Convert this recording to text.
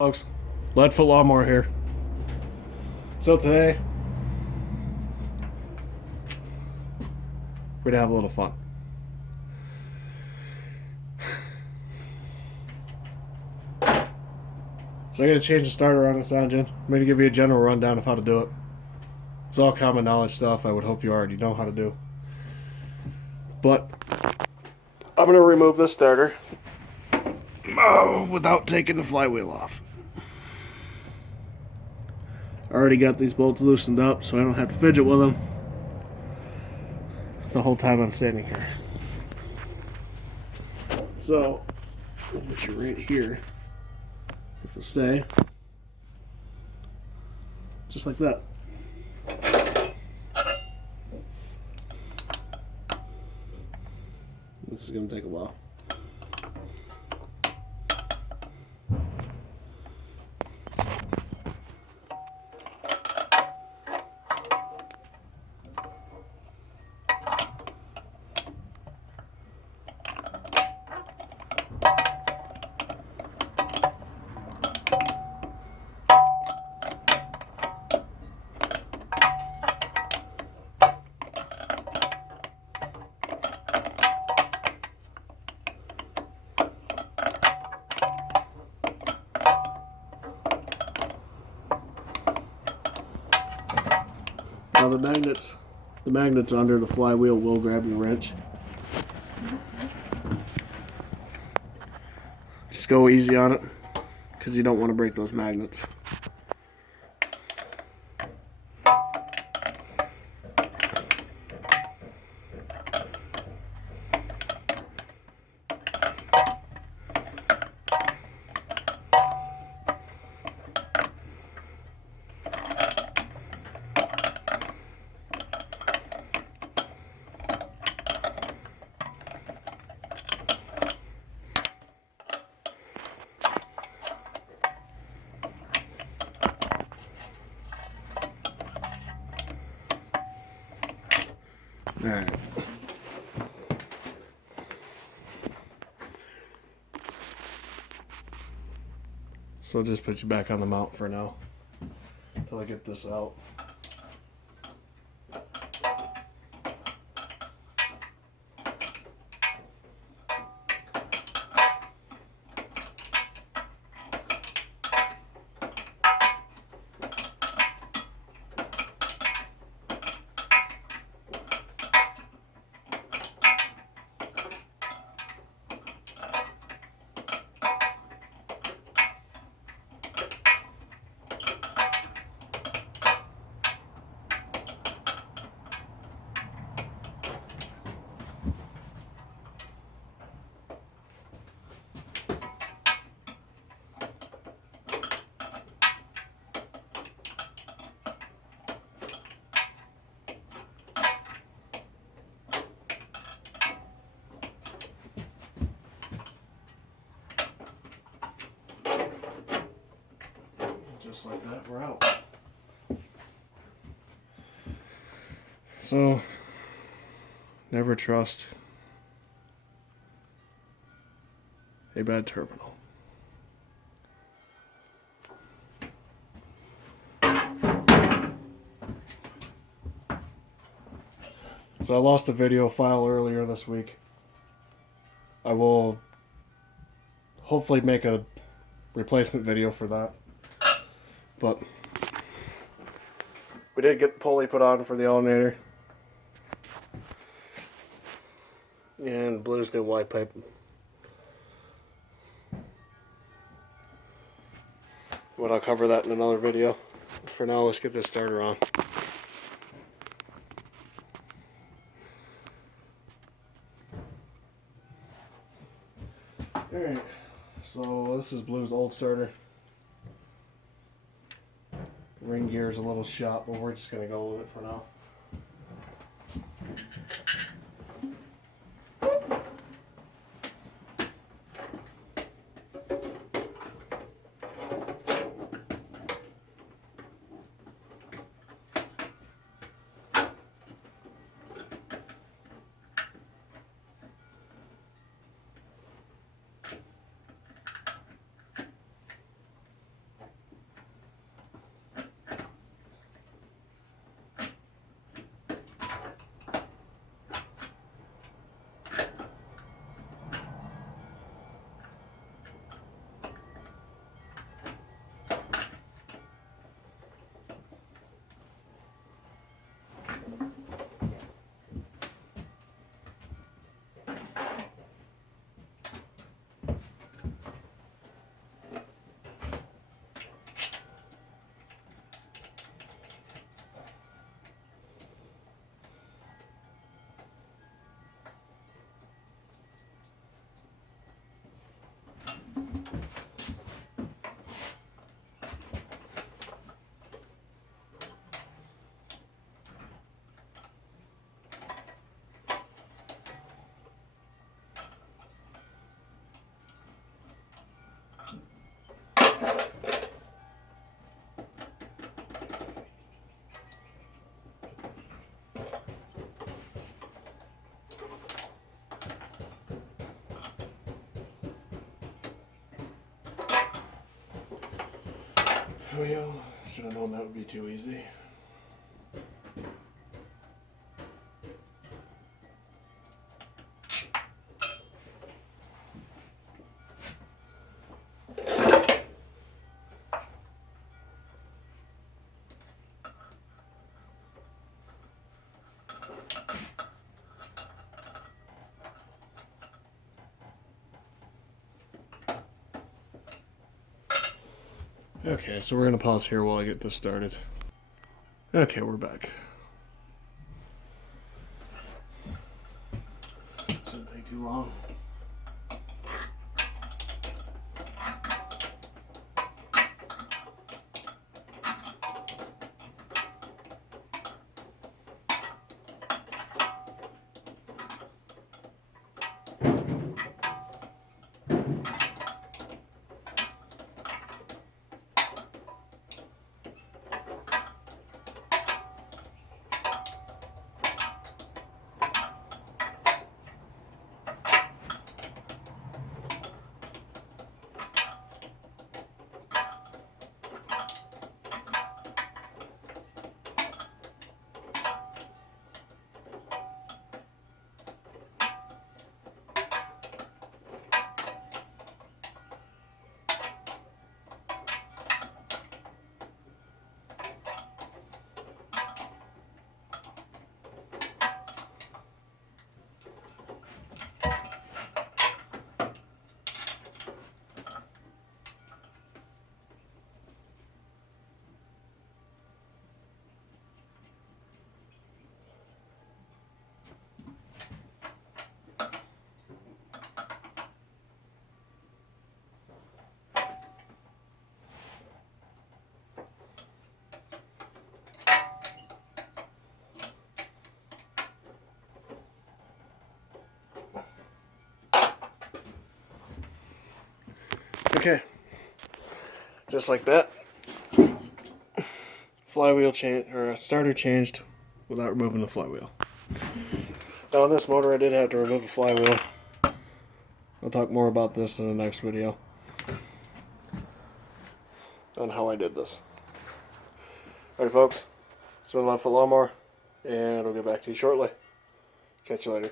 Folks, Leadfoot Lawnmower here. So today, we're gonna have a little fun. So I'm gonna change the starter on this engine. I'm gonna give you a general rundown of how to do it. It's all common knowledge stuff. I would hope you already know how to do. But I'm gonna remove this starter without taking the flywheel off. I already got these bolts loosened up so I don't have to fidget with them the whole time I'm standing here. So, I'll put you right here. It will stay just like that. This is going to take a while. Now the magnets under the flywheel will grab your wrench. Just go easy on it because you don't want to break those magnets. Alright. So I'll just put you back on the mount for now until I get this out. Just like that, we're out. So, never trust a bad terminal. So I lost a video file earlier this week. I will hopefully make a replacement video for that. But we did get the pulley put on for the alternator. And Blue's new white pipe. But I'll cover that in another video. For now, let's get this starter on. Alright, so this is Blue's old starter. Ring gear is a little shot, but we're just going to go with it for now. wheel. Should have known that would be too easy. Okay, so we're going to pause here while I get this started. Okay, we're back. Shouldn't take too long. Okay, just like that, flywheel change or starter changed without removing the flywheel. Now on this motor I did have to remove the flywheel. I'll talk more about this in the next video on how I did this. Alright folks, it's been Left Foot Lawnmower, and I'll get back to you shortly. Catch you later.